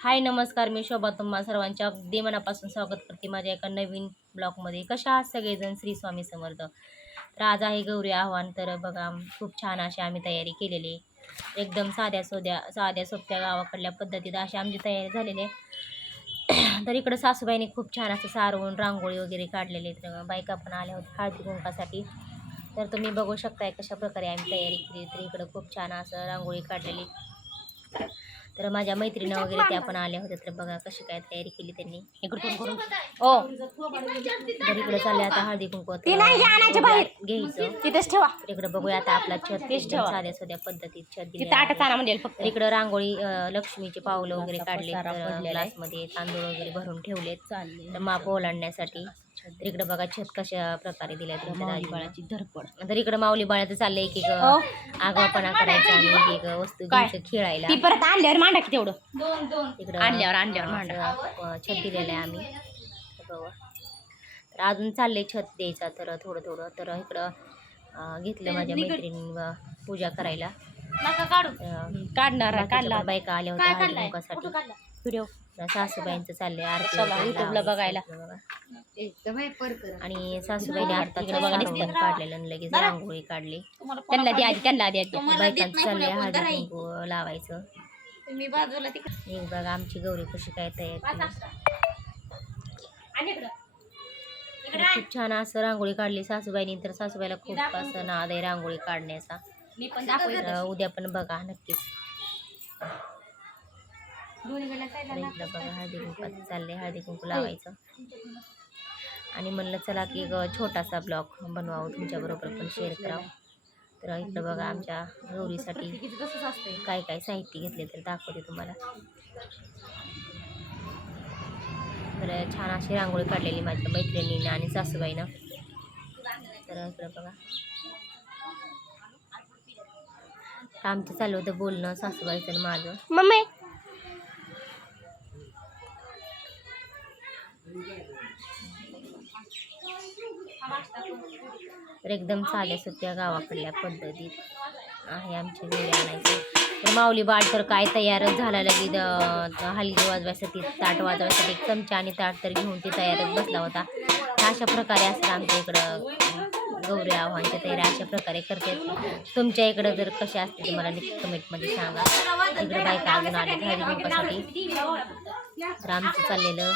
हाय नमस्कार, मी शोभा तुम्हा सर्वांच्या अगदी मनापासून स्वागत करते माझ्या एका नवीन ब्लॉगमध्ये. कशा आहात सगळेजण? श्री स्वामी समर्थ. तर आज आहे गौरी आव्हान. तर बघा खूप छान अशी आम्ही तयारी केलेली, एकदम साध्या सोप्या गावाकडल्या पद्धतीत अशी आमची तयारी झालेली आहे. तर इकडं सासूबाईने खूप छान असं सारवून रांगोळी वगैरे काढलेली, तर बायका पण आल्या होत्या हळदी कुंकासाठी. तर तुम्ही बघू शकताय कशा प्रकारे आम्ही तयारी केली. तर इकडं खूप छान असं रांगोळी काढलेली. तर माझ्या मैत्रिणी वगैरे त्या पण आल्या होत्या. तर बघा कशी काय तयारी केली त्यांनी. इकडून करून तर इकडे चालले आता हळदी कुंकू घ्यायचं तिथेच ठेवा. इकडे बघूया आता आपला छत साध्या साध्या पद्धतीत छत इकडं रांगोळी लक्ष्मीचे पावलं वगैरे काढले, ग्लासमध्ये तांदूळ वगैरे भरून ठेवलेत माप ओलांडण्यासाठी. तर इकडे बघा छत कशा प्रकारे दिले, बाळाची धडपड. तर इकडे माऊली बाळाचं चाललंय की आगावपणा करायचा आणि एक वस्तू खेळायला. ती परत आणल्यावर मांडा की तेवढं इकडं आणल्यावर मांडा छत दिलेलं आहे आम्ही. तर अजून चाललंय छत द्यायचा. तर थोडं तर इकडं घेतलं माझ्या मैत्रिणी पूजा करायला. काढणार बायका आल्या होत्या व्हिडिओ. सासूबाईंचं चाललंय आरती युट्यूबला बघायला. आणि सासूबाईने आता काढलेलं लगेच रांगोळी काढली. त्यांना बायकांचं चाललंय हळदी कुंकू लावायचं. एक बघा आमची गौरी कशी काय तयार. खूप छान असं रांगोळी काढली सासूबाईनी. तर सासूबाईला खूप असं नाद आहे रांगोळी काढण्याचा. उद्या पण बघा नक्कीच. बघा हळदी कुंकू चालले, हळदी कुंकू लावायचं. आणि म्हणलं चला की छोटासा ब्लॉग बनवावं, तुमच्याबरोबर पण शेअर करावं. तर इकडं बघा आमच्या गौरीसाठी काय काय साहित्य घेतले तर दाखवते तुम्हाला. तर छान अशी रांगोळी काढलेली माझ्या मैत्रिणीनं आणि सासूबाईनं. तर इकडं बघा आमचं चालू होतं बोलणं सासूबाईचं आणि माझं. मम्मी तर एकदम साध्या सोप्या गावाकडल्या पद्धतीत आहे आमची गौरी आणायची. तर माऊली बाळ तर काय तयारच झाला लगेच हलगी वाजवायसाठी, ताट वाजवायसाठी एक चमचा आणि ताट तर घेऊन ती तयारच बसला होता. अशा प्रकारे असतं आमच्या इकडं गौरी आव्हानच्या तयारी अशा प्रकारे करते. तुमच्या इकडं जर कसे असते तुम्हाला नक्की कमेंटमध्ये सांगा. इकडं बायका अजून आले हळदी कुंकासाठी. तर आमचं चाललेलं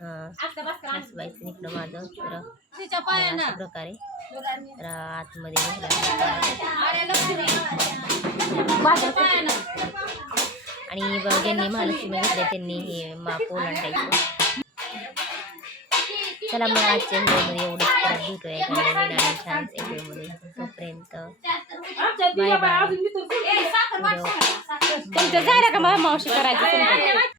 सासूबाईचं इकडं माझं. तर अशा प्रकारे तर आतमध्ये आणि ज्यांनी महालक्ष्मी घेतले त्यांनी हे माप ओलांडायचं. चला मग आजच्या व्हिडिओमध्ये एवढंच. परत भेटूया नवीन आणि छान व्हिडिओमध्ये. तोपर्यंत बाय बाय. तुमचं झालं का मावशी करायचं?